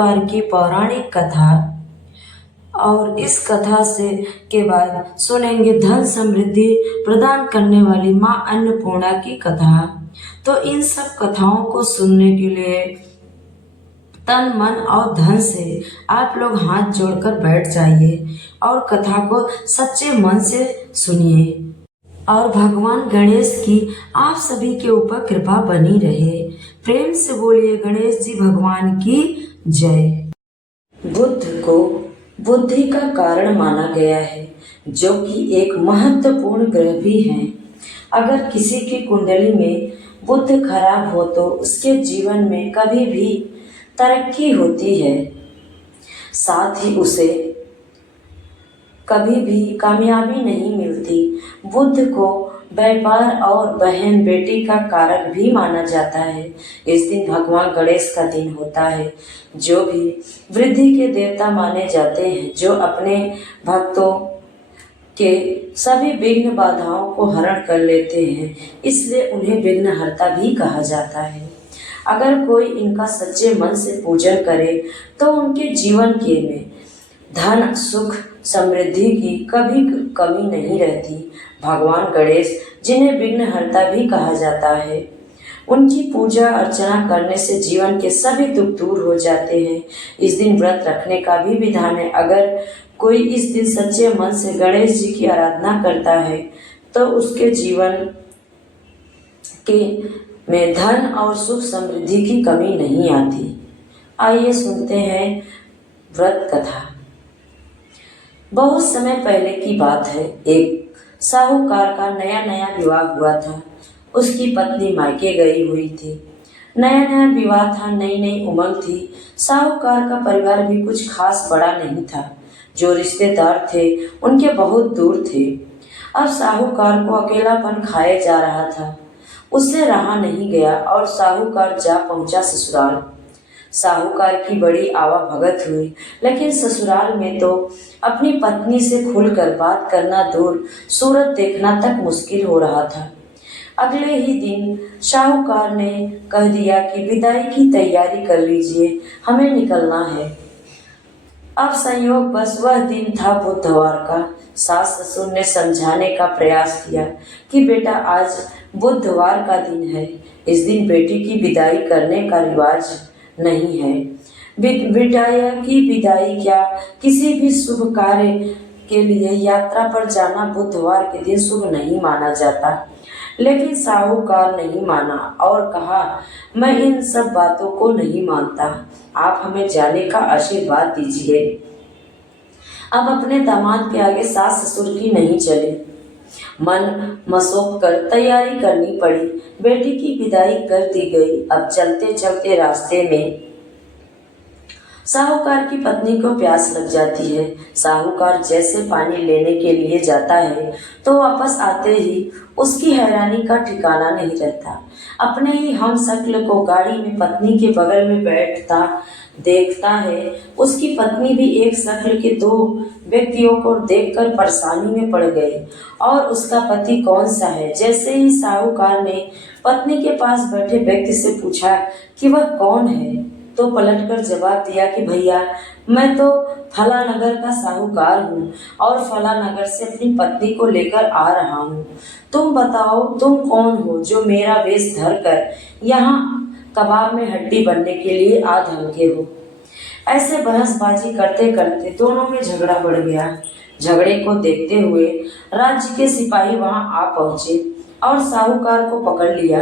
बुधवार की पौराणिक कथा। और इस कथा से के बाद सुनेंगे धन समृद्धि प्रदान करने वाली माँ अन्नपूर्णा की कथा। तो इन सब कथाओं को सुनने के लिए तन मन और धन से आप लोग हाथ जोड़कर बैठ जाइए और कथा को सच्चे मन से सुनिए और भगवान गणेश की आप सभी के ऊपर कृपा बनी रहे। प्रेम से बोलिए गणेश जी भगवान की जय। बुध को बुद्धि का कारण माना गया है, जो कि एक महत्वपूर्ण ग्रह भी है। अगर किसी की कुंडली में बुध खराब हो तो उसके जीवन में कभी भी तरक्की होती है, साथ ही उसे कभी भी कामयाबी नहीं मिलती। बुध को व्यापार और बहन बेटी का कारक भी माना जाता है। इस दिन भगवान गणेश का दिन होता है, जो भी वृद्धि के देवता माने जाते हैं, जो अपने भक्तों के सभी विघ्न बाधाओं को हरण कर लेते हैं, इसलिए उन्हें विघ्नहर्ता भी कहा जाता है। अगर कोई इनका सच्चे मन से पूजन करे तो उनके जीवन के में धन सुख समृद्धि की कभी कमी नहीं रहती। भगवान गणेश, जिन्हें विघ्नहर्ता भी कहा जाता है, उनकी पूजा अर्चना करने से जीवन के सभी दुख दूर हो जाते हैं। इस दिन व्रत रखने का भी विधान है। अगर कोई इस दिन सच्चे मन से गणेश जी की आराधना करता है तो उसके जीवन के में धन और सुख समृद्धि की कमी नहीं आती। आइए सुनते हैं व्रत कथा। बहुत समय पहले की बात है। एक साहूकार का नया नया विवाह हुआ था। उसकी पत्नी मायके गई हुई थी। नया नया विवाह था, नई नई उमंग थी। साहूकार का परिवार भी कुछ खास बड़ा नहीं था। जो रिश्तेदार थे उनके बहुत दूर थे। अब साहूकार को अकेलापन खाए जा रहा था। उससे रहा नहीं गया और साहूकार जा पहुंचा ससुराल। साहूकार की बड़ी आवाभगत हुई, लेकिन ससुराल में तो अपनी पत्नी से खुलकर बात करना दूर, सूरत देखना तक मुश्किल हो रहा था। अगले ही दिन साहूकार ने कह दिया कि विदाई की तैयारी कर लीजिए, हमें निकलना है। अब संयोग बस वह दिन था बुधवार का। सास ससुर ने समझाने का प्रयास किया कि बेटा, आज बुधवार का दिन है, इस दिन बेटी की विदाई करने का रिवाज नहीं है। बिटिया की विदाई क्या, किसी भी शुभ कार्य के लिए यात्रा पर जाना बुधवार के दिन शुभ नहीं माना जाता। लेकिन साहूकार नहीं माना और कहा, मैं इन सब बातों को नहीं मानता, आप हमें जाने का आशीर्वाद दीजिए। अब अपने दामाद के आगे सास ससुर की नहीं चले। मन मसोक कर तैयारी करनी पड़ी। बेटी की विदाई कर दी गई। अब चलते चलते रास्ते में साहूकार की पत्नी को प्यास लग जाती है। साहूकार जैसे पानी लेने के लिए जाता है तो वापस आते ही उसकी हैरानी का ठिकाना नहीं रहता। अपने ही हमशक्ल को गाड़ी में पत्नी के बगल में बैठता देखता है। उसकी पत्नी भी एक शक्ल के दो व्यक्तियों को देखकर परेशानी में पड़ गई, और उसका पति कौन सा है। जैसे ही साहूकार ने पत्नी के पास बैठे व्यक्ति से पूछा कि वह कौन है, तो पलटकर जवाब दिया कि भैया, मैं तो फला नगर का साहूकार हूँ और फला नगर से अपनी पत्नी को लेकर आ रहा हूँ। तुम बताओ, तुम कौन हो जो मेरा वेश धरकर यहाँ कबाब में हड्डी बनने के लिए आ धमके हो। ऐसे बहसबाजी करते करते दोनों में झगड़ा बढ़ गया। झगड़े को देखते हुए राज्य के सिपाही वहां आ पहुंचे और साहूकार को पकड़ लिया।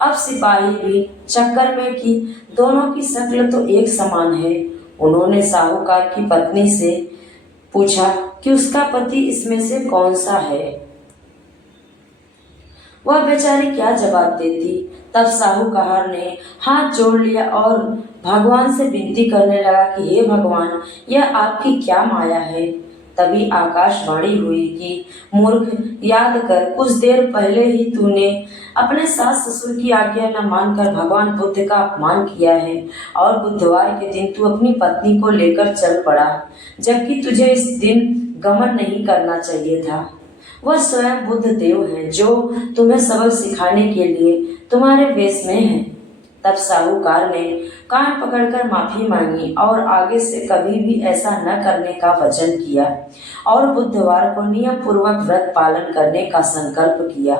अब सिपाही भी चक्कर में कि दोनों की शक्ल तो एक समान है। उन्होंने साहूकार की पत्नी से पूछा कि उसका पति इसमें से कौन सा है। वह बेचारी क्या जवाब देती। तब साहूकार ने हाथ जोड़ लिया और भगवान से विनती करने लगा कि हे भगवान, यह आपकी क्या माया है। तभी आकाशवाणी हुई कि मूर्ख, याद कर, कुछ देर पहले ही तूने अपने सास ससुर की आज्ञा न मानकर भगवान बुद्ध का अपमान किया है और बुधवार के दिन तू अपनी पत्नी को लेकर चल पड़ा, जबकि तुझे इस दिन गमन नहीं करना चाहिए था। वह स्वयं बुद्ध देव है, जो तुम्हें सबक सिखाने के लिए तुम्हारे वेश में है। तब साहूकार ने कान पकड़कर माफी मांगी और आगे से कभी भी ऐसा न करने का वचन किया और बुधवार को नियम पूर्वक व्रत पालन करने का संकल्प किया।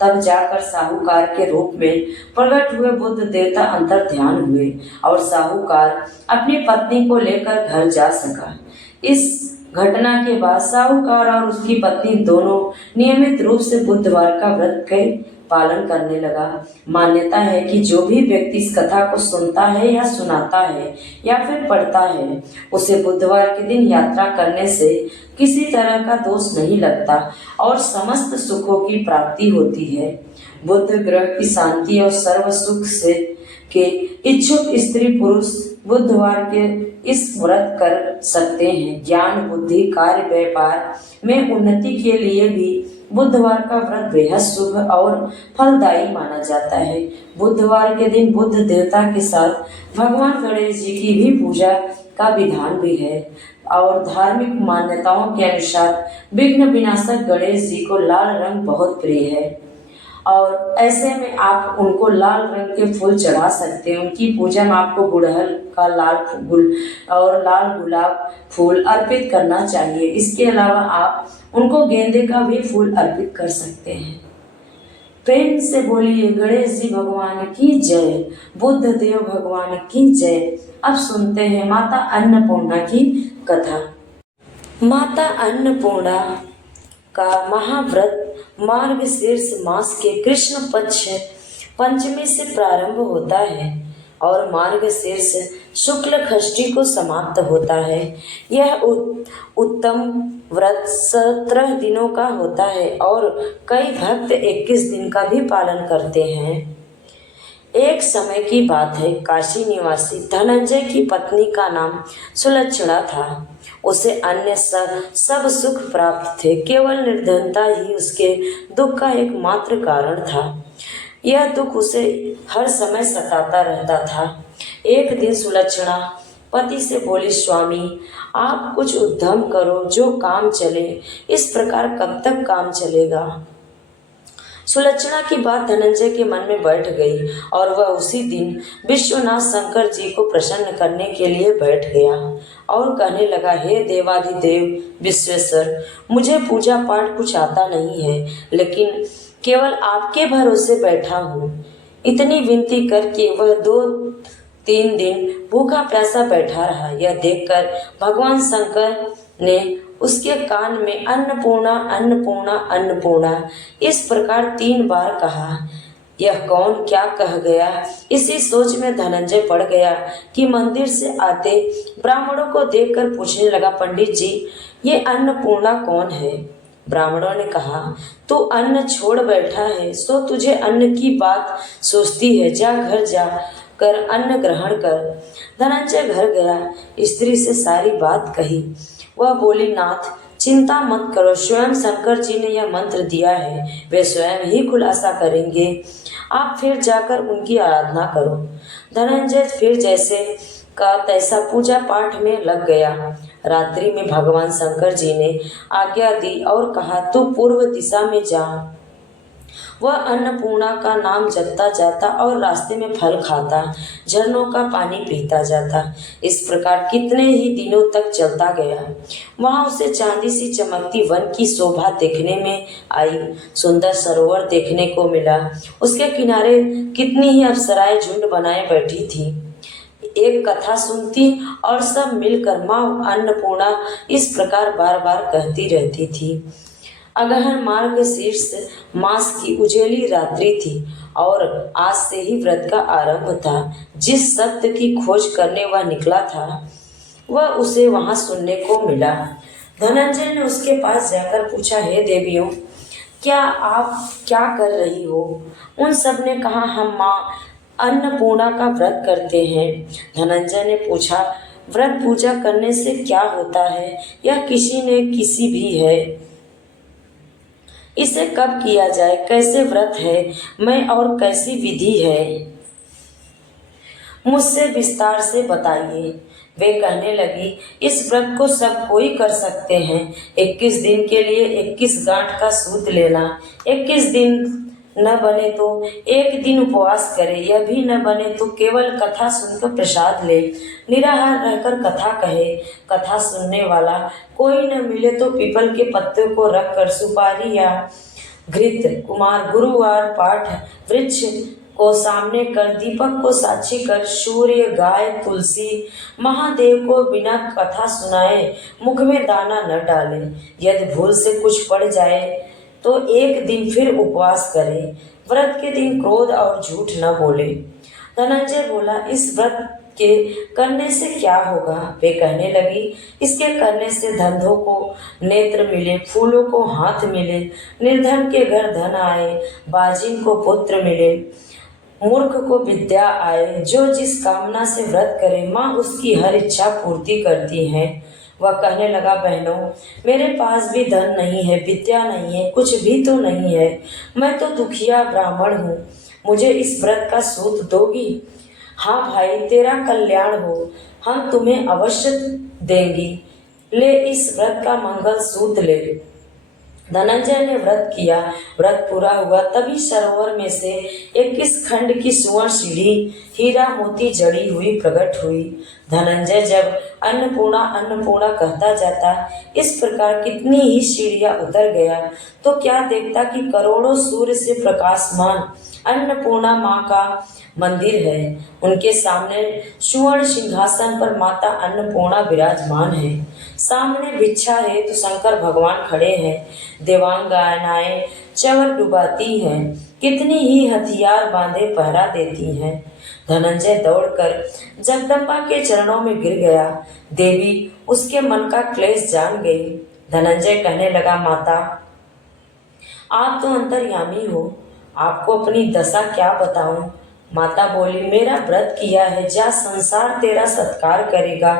तब जाकर साहूकार के रूप में प्रकट हुए बुद्ध देवता अंतर ध्यान हुए और साहूकार अपनी पत्नी को लेकर घर जा सका। इस घटना के बाद साहूकार और उसकी पत्नी दोनों नियमित रूप से बुधवार का व्रत के पालन करने लगा। मान्यता है कि जो भी व्यक्ति इस कथा को सुनता है या सुनाता है या फिर पढ़ता है, उसे बुधवार के दिन यात्रा करने से किसी तरह का दोष नहीं लगता और समस्त सुखों की प्राप्ति होती है। बुद्ध ग्रह की शांति और सर्व सुख से के इच्छुक स्त्री पुरुष बुधवार के इस व्रत कर सकते हैं। ज्ञान, बुद्धि, कार्य, व्यापार में उन्नति के लिए भी बुधवार का व्रत बेहद शुभ और फलदायी माना जाता है। बुधवार के दिन बुद्ध देवता के साथ भगवान गणेश जी की भी पूजा का विधान भी है और धार्मिक मान्यताओं के अनुसार विघ्न विनाशक गणेश जी को लाल रंग बहुत प्रिय है और ऐसे में आप उनको लाल रंग के फूल चढ़ा सकते हैं। उनकी पूजा में आपको गुड़हल का लाल फूल और लाल गुलाब फूल अर्पित करना चाहिए। इसके अलावा आप उनको गेंदे का भी फूल अर्पित कर सकते हैं। प्रेम से बोलिए गणेश जी भगवान की जय, बुद्ध देव भगवान की जय। अब सुनते हैं माता अन्नपूर्णा की कथा। माता अन्नपूर्णा का महाव्रत मार्गशीर्ष मास के कृष्ण पक्ष पंचमी से प्रारंभ होता है और मार्गशीर्ष शुक्ल षष्ठी को समाप्त होता है। यह उत्तम व्रत 17 दिनों का होता है और कई भक्त 21 दिन का भी पालन करते हैं। एक समय की बात है, काशी निवासी धनंजय की पत्नी का नाम सुलक्षणा था। उसे अन्य सब सुख प्राप्त थे, केवल निर्धनता ही उसके दुख का एकमात्र कारण था। यह दुख उसे हर समय सताता रहता था। एक दिन सुलक्षणा पति से बोली, स्वामी आप कुछ उद्यम करो जो काम चले, इस प्रकार कब तक काम चलेगा। सुलक्षणा की बात धनंजय के मन में बैठ गई और वह उसी दिन विश्वनाथ शंकर जी को प्रसन्न करने के लिए बैठ गया और कहने लगा, हे देवाधिदेव विश्वेश्वर, मुझे पूजा पाठ कुछ आता नहीं है, लेकिन केवल आपके भरोसे बैठा हूँ। इतनी विनती करके वह 2-3 दिन भूखा प्यासा बैठा रहा। यह देखकर भगवान शंकर ने उसके कान में अन्नपूर्णा अन्नपूर्णा अन्नपूर्णा इस प्रकार 3 बार कहा। यह कौन क्या कह गया, इसी सोच में धनंजय पड़ गया कि मंदिर से आते ब्राह्मणों को देखकर पूछने लगा, पंडित जी ये अन्नपूर्णा कौन है। ब्राह्मणों ने कहा, तू अन्न छोड़ बैठा है, सो तुझे अन्न की बात सोचती है, जा घर जा कर अन्न ग्रहण कर। धनंजय घर गया, स्त्री से सारी बात कही। वह बोली, नाथ चिंता मत करो, स्वयं शंकर जी ने यह मंत्र दिया है, वे स्वयं ही खुलासा करेंगे, आप फिर जाकर उनकी आराधना करो। धनंजय फिर जैसे का तैसा पूजा पाठ में लग गया। रात्रि में भगवान शंकर जी ने आज्ञा दी और कहा, तू पूर्व दिशा में जा। वह अन्नपूर्णा का नाम जपता जाता और रास्ते में फल खाता, झरनों का पानी पीता जाता। इस प्रकार कितने ही दिनों तक चलता गया। वहां उसे चांदी सी चमकती वन की शोभा देखने में आई, सुंदर सरोवर देखने को मिला। उसके किनारे कितनी ही अप्सराएं झुंड बनाए बैठी थी, एक कथा सुनती और सब मिलकर माँ अन्नपूर्णा इस प्रकार बार बार कहती रहती थी। अगहन मार्गशीर्ष मास की उजेली रात्रि थी और आज से ही व्रत का आरंभ था। जिस सत्य की खोज करने वह निकला था वह उसे वहां सुनने को मिला। धनंजय ने उसके पास जाकर पूछा, हे देवियों, क्या आप क्या कर रही हो। उन सब ने कहा, हम माँ अन्नपूर्णा का व्रत करते हैं। धनंजय ने पूछा, व्रत पूजा करने से क्या होता है, यह किसी ने किसी भी है, इसे कब किया जाए, कैसे व्रत है, मैं और कैसी विधि है, मुझसे विस्तार से बताइए। वे कहने लगी, इस व्रत को सब कोई कर सकते हैं। 21 दिन के लिए 21 गांठ का सूत लेना, 21 दिन न बने तो एक दिन उपवास करे, यह भी न बने तो केवल कथा सुनकर प्रसाद ले, निराहार रहकर कथा कहे। कथा सुनने वाला कोई न मिले तो पीपल के पत्ते को रखकर सुपारी या घृत कुमार गुरुवार पाठ वृक्ष को सामने कर दीपक को साक्षी कर सूर्य गाय तुलसी महादेव को बिना कथा सुनाए मुख में दाना न डाले। यदि भूल से कुछ पड़ जाए तो एक दिन फिर उपवास करे। व्रत के दिन क्रोध और झूठ न बोले। धनंजय बोला, इस व्रत के करने से क्या होगा? वे कहने लगी, इसके करने से धंधों को नेत्र मिले, फूलों को हाथ मिले, निर्धन के घर धन आए, बाजिन को पुत्र मिले, मूर्ख को विद्या आए। जो जिस कामना से व्रत करे माँ उसकी हर इच्छा पूर्ति करती है। वह कहने लगा, बहनों, मेरे पास भी धन नहीं है, विद्या नहीं है, कुछ भी तो नहीं है। मैं तो दुखिया ब्राह्मण हूँ, मुझे इस व्रत का सूत दोगी? हाँ भाई, तेरा कल्याण हो, हम तुम्हें अवश्य देंगी। ले इस व्रत का मंगल सूत ले। धनंजय ने व्रत किया। व्रत पूरा हुआ तभी सरोवर में से 21 खंड की सुवर्ण सीढ़ी हीरा मोती जड़ी हुई प्रकट हुई। धनंजय जब अन्नपूर्णा अन्नपूर्णा कहता जाता, इस प्रकार कितनी ही सीढ़ियां उतर गया तो क्या देखता कि करोड़ों सूर्य से प्रकाशमान अन्नपूर्णा माँ का मंदिर है। उनके सामने सुवर्ण सिंहासन पर माता अन्नपूर्णा विराजमान है। सामने भिक्षा है तो शंकर भगवान खड़े हैं। देवांगनाएं चवर डुबाती हैं, कितनी ही हथियार बांधे पहरा देती हैं। धनंजय दौड़कर जगदम्बा के चरणों में गिर गया। देवी उसके मन का क्लेश जान गई। धनंजय कहने लगा, माता, आप तो अंतर्यामी हो, आपको अपनी दशा क्या बताऊं? माता बोली, मेरा व्रत किया है, जा संसार तेरा सत्कार करेगा।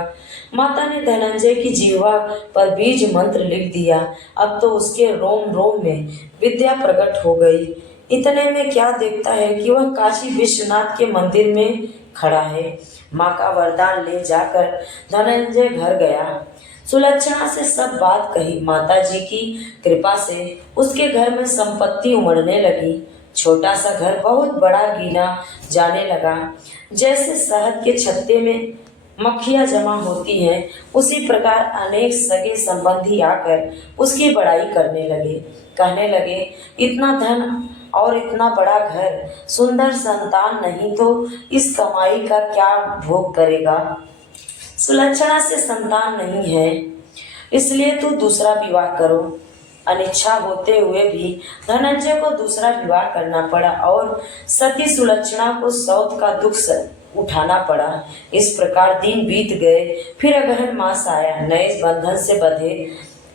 माता ने धनंजय की जीवा पर बीज मंत्र लिख दिया। अब तो उसके रोम रोम में विद्या प्रकट हो गई। इतने में क्या देखता है कि वह काशी विश्वनाथ के मंदिर में खड़ा है। माँ का वरदान ले जाकर धनंजय घर गया। सुलक्षणा से सब बात कही। माता जी की कृपा से उसके घर में संपत्ति उमड़ने लगी। छोटा सा घर बहुत बड़ा गिना जाने लगा। जैसे शहद के छत्ते में मक्खियाँ जमा होती हैं, उसी प्रकार अनेक सगे संबंधी आकर उसकी बड़ाई करने लगे। कहने लगे, इतना धन और इतना बड़ा घर, सुंदर संतान नहीं तो इस कमाई का क्या भोग करेगा? सुलक्षणा से संतान नहीं है, इसलिए तू दूसरा विवाह करो। अनिच्छा होते हुए भी धनंजय को दूसरा विवाह करना पड़ा और सती सुलक्षणा को सौत का दुख उठाना पड़ा। इस प्रकार दिन बीत गए। फिर अगहन मास आया। नए बंधन से बंधे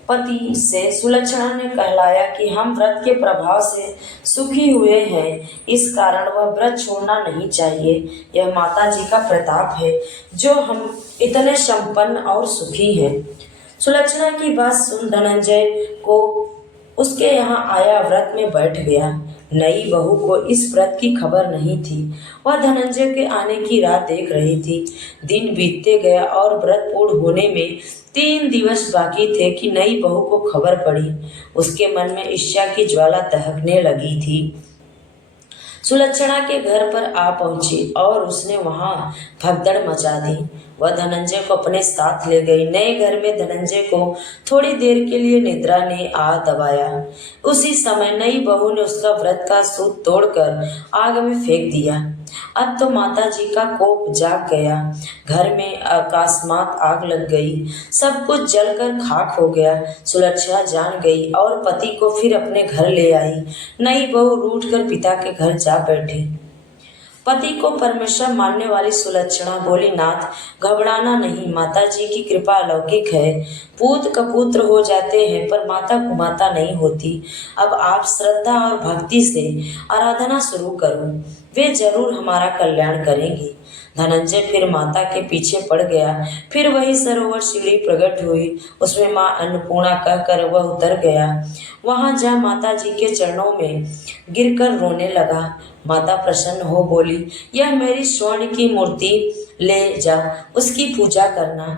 पति से सुलक्षणा ने कहलाया कि हम व्रत के प्रभाव से सुखी हुए हैं, इस कारण वह व्रत छोड़ना नहीं चाहिए। यह माता जी का प्रताप है जो हम इतने संपन्न और सुखी हैं। सुलक्षणा की बात सुन धनंजय को उसके यहाँ आया, व्रत में बैठ गया। नई बहू को इस व्रत की खबर नहीं थी। वह धनंजय के आने की राह देख रही थी। दिन बीतते गया और व्रत पूर्ण होने में 3 दिवस बाकी थे कि नई बहू को खबर पड़ी। उसके मन में ईर्ष्या की ज्वाला दहकने लगी थी। सुलक्षणा के घर पर आ पहुंची और उसने वहां भगदड़ मचा दी। वह धनंजय को अपने साथ ले गई। नए घर में धनंजय को थोड़ी देर के लिए निद्रा ने आ दबाया। उसी समय नई बहू ने उसका व्रत का सूत तोड़कर आग में फेंक दिया। अब तो माता जी का कोप जाग गया। घर में अकस्मात आग लग गई। सब कुछ जलकर खाक हो गया। सुलक्षणा जान गई और पति को फिर अपने घर ले आई। नई बहू रूठकर पिता के घर जा बैठी। पति को परमेश्वर मानने वाली सुलक्षणा बोली, नाथ, घबराना नहीं, माता जी की कृपा अलौकिक है। पूत कपुत्र हो जाते हैं पर माता कुमाता नहीं होती। अब आप श्रद्धा और भक्ति से आराधना शुरू करो, वे जरूर हमारा कल्याण करेंगी। धनंजय फिर माता के पीछे पड़ गया। फिर वही सरोवर सीढ़ी प्रकट हुई, उसमें माँ अन्नपूर्णा कहकर वह उतर गया। वहां जा माता जी के चरणों में गिरकर रोने लगा। माता प्रसन्न हो बोली, यह मेरी स्वर्ण की मूर्ति ले जा, उसकी पूजा करना।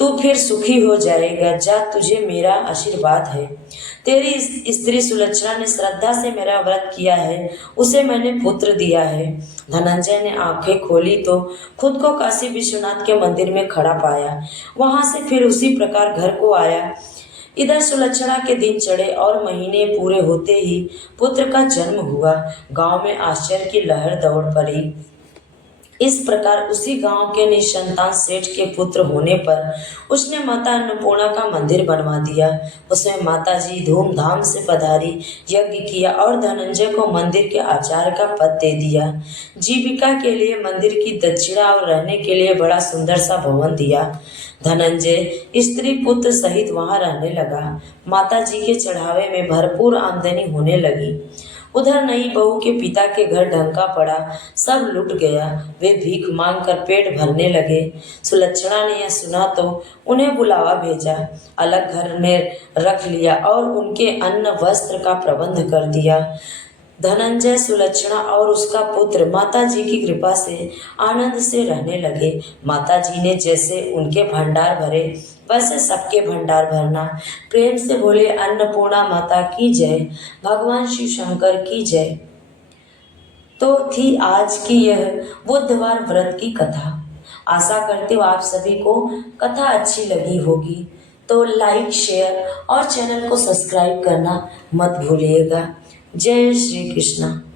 तू फिर सुखी हो जाएगा, जा तुझे मेरा आशीर्वाद है। तेरी स्त्री सुलक्षणा ने श्रद्धा से मेरा व्रत किया है, उसे मैंने पुत्र दिया है। धनंजय ने आंखें खोली तो खुद को काशी विश्वनाथ के मंदिर में खड़ा पाया। वहां से फिर उसी प्रकार घर को आया। इधर सुलक्षणा के दिन चढ़े और महीने पूरे होते ही पुत्र का जन्म हुआ। गांव में आश्चर्य की लहर दौड़ पड़ी। इस प्रकार उसी गांव के निसंतान सेठ के पुत्र होने पर उसने माता अन्नपूर्णा का मंदिर बनवा दिया। उसमें माता जी धूमधाम से पधारी, यज्ञ किया और धनंजय को मंदिर के आचार्य का पद दे दिया। जीविका के लिए मंदिर की दक्षिणा और रहने के लिए बड़ा सुंदर सा भवन दिया। धनंजय स्त्री पुत्र सहित वहां रहने लगा। माता जी के चढ़ावे में भरपूर आमदनी होने लगी। उधर नई बहू के पिता के घर ढंका पड़ा, सब लुट गया। वे भीख मांग कर पेट भरने लगे। सुलक्षणा ने यह सुना तो उन्हें बुलावा भेजा, अलग घर में रख लिया और उनके अन्न वस्त्र का प्रबंध कर दिया। धनंजय, सुलक्षणा और उसका पुत्र माता जी की कृपा से आनंद से रहने लगे। माता जी ने जैसे उनके भंडार भरे वैसे सबके भंडार भरना। प्रेम से बोले अन्नपूर्णा माता की जय, भगवान शिव शंकर की जय। तो थी आज की यह बुधवार व्रत की कथा। आशा करती हूँ आप सभी को कथा अच्छी लगी होगी। तो लाइक, शेयर और चैनल को सब्सक्राइब करना मत भूलिएगा। जय श्री कृष्णा।